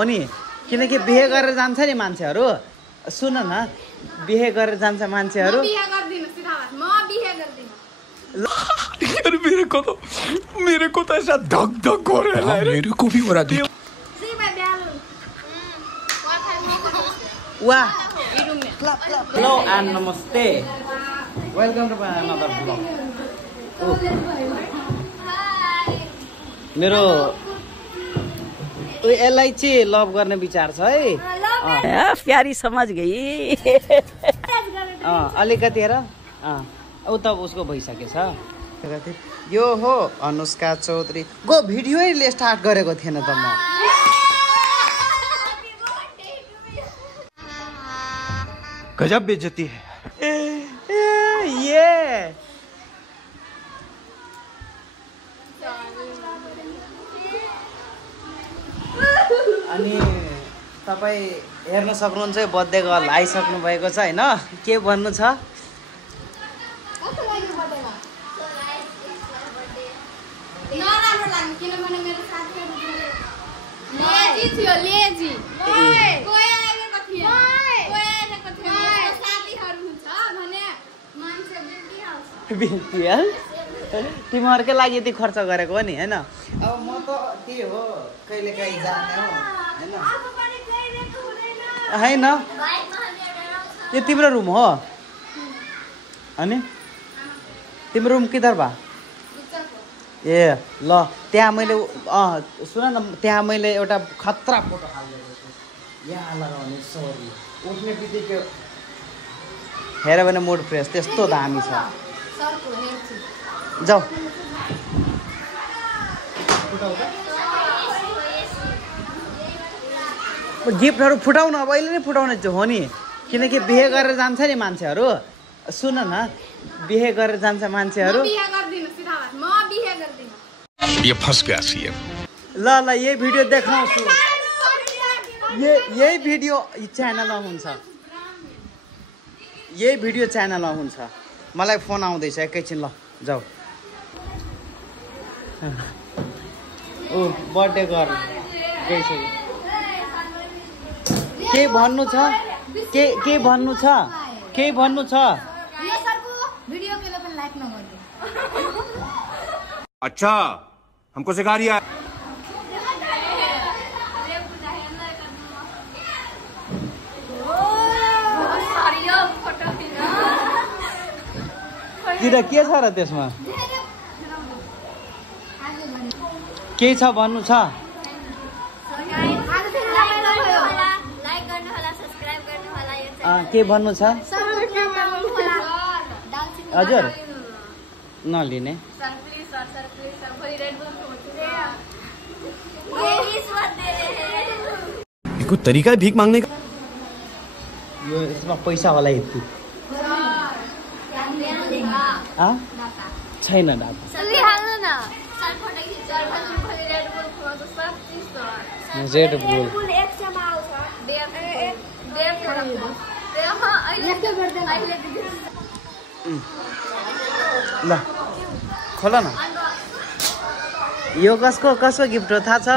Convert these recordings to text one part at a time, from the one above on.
हो नि किनकि बिहे गरेर जान्छ नि मान्छेहरू सुन न बिहे गरेर जान्छ मान्छेहरू यार मेरे को तो ऐसा धक धक हो रहा है मेरे को भी हो रहा है वाह हेलो एन्ड नमस्ते वेलकम टु अनदर ब्लग मेरो यसलाई चाहिँ लभ गर्ने विचार छ है प्यारी समझ गई अलिकति हेर ऊ त उसको भइसकेछ यो हो अनुष्का चौधरी गो भिडियोले स्टार्ट गरेको थिएन त म गजब बेइज्जती है ये अनि तपाईँ हेर्न सक्नुहुन्छ बर्थडे गर्ल आइसक्नु भएको छ होइन के भन्नु छ तिमीहरूकै लागि यति खर्च गरेको हो नि होइन अब म त के हो कहिले काहीँ जाने हो होइन यो तिम्रो रुम हो अनि तिम्रो रुम किधर बा ए ल त्यहाँ मैले सुन न त्यहाँ मैले एउटा खतरा फोटो हालिदिएको छु यहाँ लगाउने सरी उठ्ने बित्तिकै हेर भने मुड फ्रेस त्यस्तो दामी छ जाऊ गिफ्टहरू फुटाउन अब अहिले नै फुटाउने हो नि किनकि बिहे गरेर जान्छ नि मान्छेहरू सुन न बिहे गरेर जान्छ मान्छेहरू ये फंस गया सीएम ल ल यही भिडियो देखाउँछु यही भिडियो च्यानलमा हुन्छ यही भिडियो च्यानलमा हुन्छ मलाई फोन आउँदैछ एकैछिन ल जाऊ ओ बर्थडे गर गइसक्यो के भन्नु छ के भन्नु छ के भन्नु छ अच्छा हमको सिखा रिया के छ र त्यसमा के छ भन्नु छ के भन्नु छ हजुर नलिने कोई तरीका है भीख मांगने का यो यसमा पैसा होला यति छैन डाटा रेड बुल ल खोल न यो कसको गिफ्ट हो थाहा छ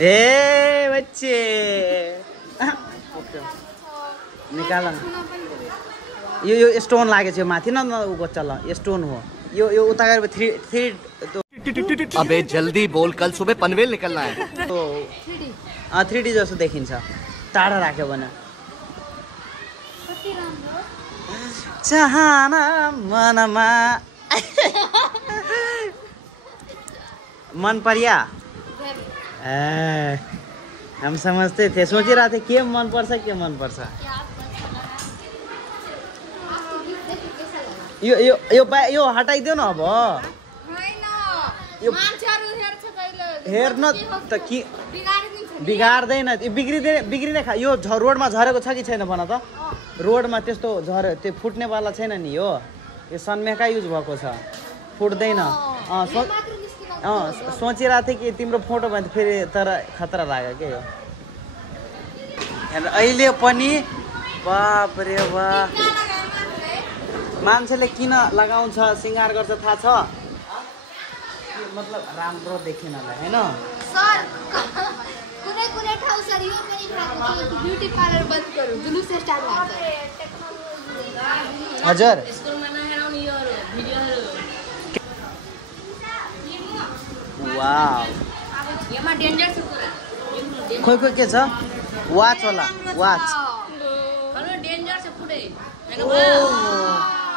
ए बच्चे निकाल न यो स्टोन लागेको छ माथि न उ बच्चा ल स्टोन हो यो उता गएर 3 अबे जल्दी बोल कल सुबह पनवेल निकलना है 3D जस्तो देखिन्छ टाढा राख्यो भने चाहना मनमा मन पर्या हम समझते थे सोचिरहेको थिएँ के मन पर्छ यो हटाइदियो न अब हेर्न त के बिगार्दैन बिग्रिँदैन यो रोडमा झरेको छ कि छैन भन त रोडमा त्यस्तो त्यो फुट्नेवाला छैन नि यो सनमेका युज भएको छ फुट्दैन सोचिरहेको थिएँ कि तिम्रो फोटो भन्दा फेरि तर खतरा लाग्यो के यो हेर अहिले पनि बाप रे बाप मान्छेले किन लगाउँछ सिँगार गर्छ थाहा छ मतलब राम्रो देखिनलाई हैन सर कुनै कुनै ठाउँ सर यो पनि ब्युटी पार्लर बन्द गरौँ जुलुस स्टार्ट हुन्छ हजुर स्कुलमा नहेराउने यो भिडियोहरू वाउ यसमा डेन्जर छ पुरा खोइ खोइ के छ वाच होला वाच हलो डेन्जर छ पुरै हैन ओ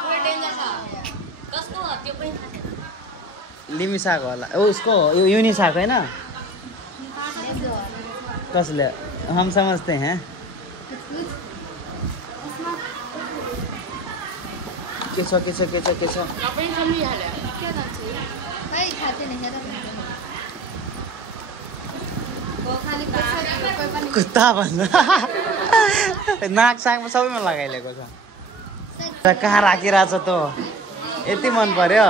पुरै डेन्जर छ कसको हो त्यो पनि थाहा छैन लिमिसाको होला ओ उसको यो युनिसाको हैन कसले हम समझते हैं के छ तपाईँ सम्झिहाल्यो के गर्छु खै खाते नै हेर कुत्ता भन्छ नाक सागमा सबैमा लगाइलिएको छ कहाँ राखिरहेछ त यति मन पर्यो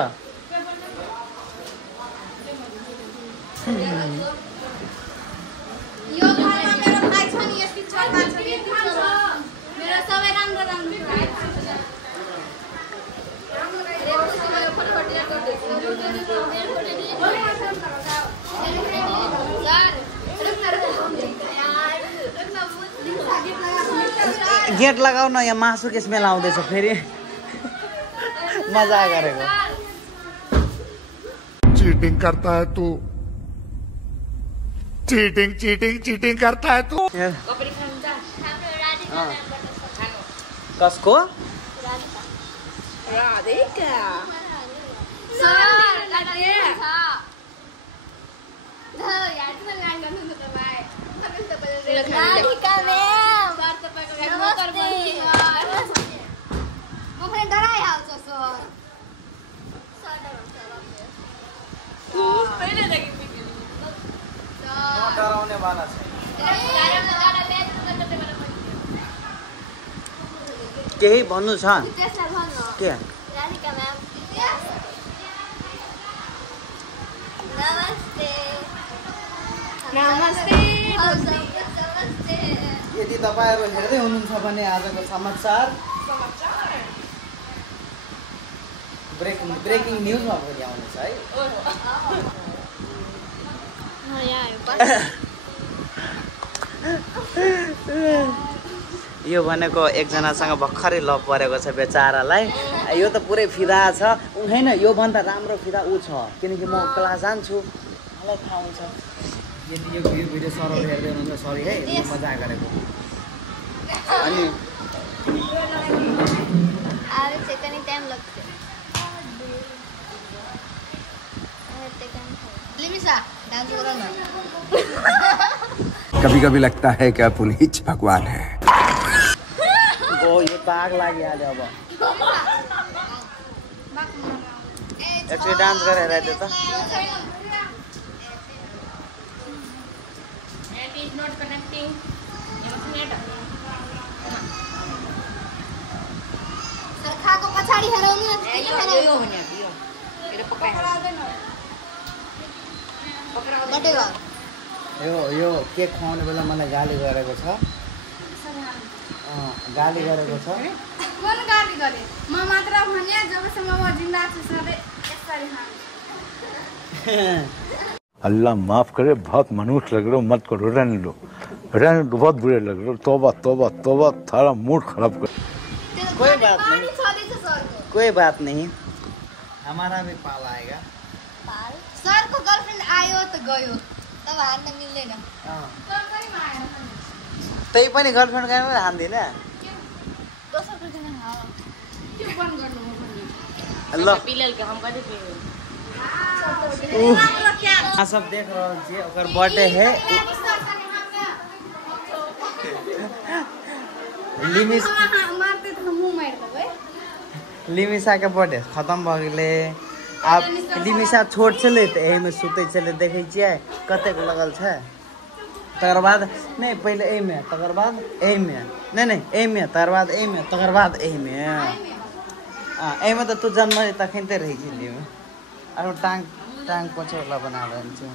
यो घरमा मेरो भाइ छ नि यति छोरा छ यति छोरा मेरो सबै राम्रो राम्रो गेट लगाऊ न यहाँ मासुको स्मेल आउँदैछ फेरि मजा गरेको चीटिंग करता है तू चीटिंग चीटिंग चीटिंग करता है तू कपडी खानु जा कसको राधिका डराउने वाला छ केही भन्नु छ के यदि तपाईँहरू हेर्दै हुनुहुन्छ भने आजको समाचार ब्रेकिङ न्युजमा भोलि आउनेछ है यो भनेको एकजनासँग भर्खरै लभ परेको छ बेचारालाई यो त पुरै फिदा छ होइन योभन्दा राम्रो फिदा ऊ छ किनकि म क्लास जान्छु मलाई थाहा हुन्छ यदि यो भिडियो सरल हेर्दै हुनुहुन्छ सरी है यो मजा गरेको अनि कभी कभी लगता है कि पुनीत भगवान है ओ यो दाग लागिहाल्यो अब एकचोटि डान्स गरेर हेराइदियो त It is not connecting. सरखाको पछाडी हराउनु यो हुने यो मेरो पकाइ यो केक खुवाउने बेला मलाई गाली गरेको छ गाली गरेको छ कोन गाली गरे म मात्र भने जबसम्म म जिन्दा छु सबै यसरी खाने अल्लाह माफ करे बहुत मनुष्य लग रहे हो मत करो रहने दो बहुत बुरे लग रहे हो तौबा तौबा तौबा थारा मूड खराब कर कोई बात नहीं कोई बात नहीं हमारा भी पाल आएगा सर को गर्लफ्रेन्ड आयो त गयो तब हान्न मिल्दैन त्यही पनि गर्लफ्रेन्ड गएर हान्दिन दोस्रो दिन त्यो बन्द गर्नु हो ल पिलल के हम कथि पे आप सब देख रहे छी ओकर बर्थडे है लिमिसा के बर्थडे खत्म भ गेलै आब लिमिसा छोट छलै त एहिमे सुतै छलै देखै छियै कतेक लगल छै तकर बाद नहीं पहले एहिमे तकर बाद एहिमे नहीं एहिमे तकर बाद एहिमे तकर बाद एहिमे एहिमे त तू जन्म तखनते रही छी अब टांग पछौला बना रहल छै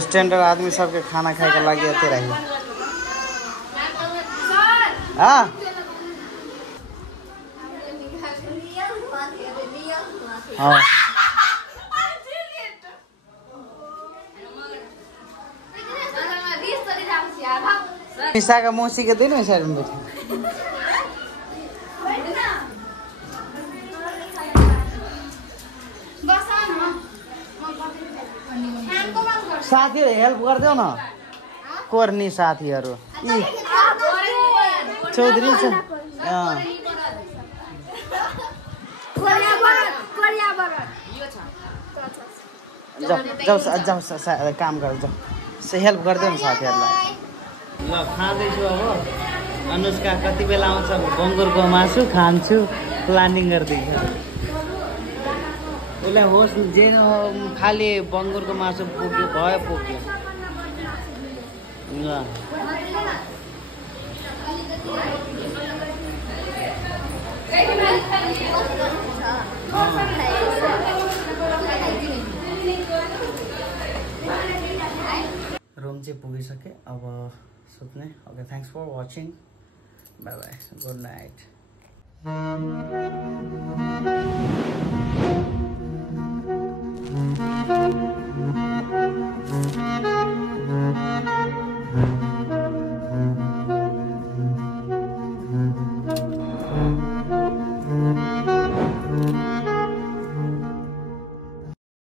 स्टैंडर्ड आदमी सबके खाना खाए के लागे आते रही हाँ हाँ निशा का मौसी के दिन में साइड में बैठे साथीहरु हेल्प गरिदेऊ न कोर्नी साथीहरु चौधरी छ जाऊ काम गर जाऊ हेल्प गरिदेऊ न साथीहरुलाई ल खाँदैछु अब अनुष्का कति बेला आउँछ बङ्गुरको मासु खान्छु प्लानिङ गर्दैछ उसलाई होस् जे खाली बङ्गुरको मासु पुग्यो भयो पुग्यो ल रुम चाहिँ पुगिसके अब सुत्ने okay thanks for watching bye bye good night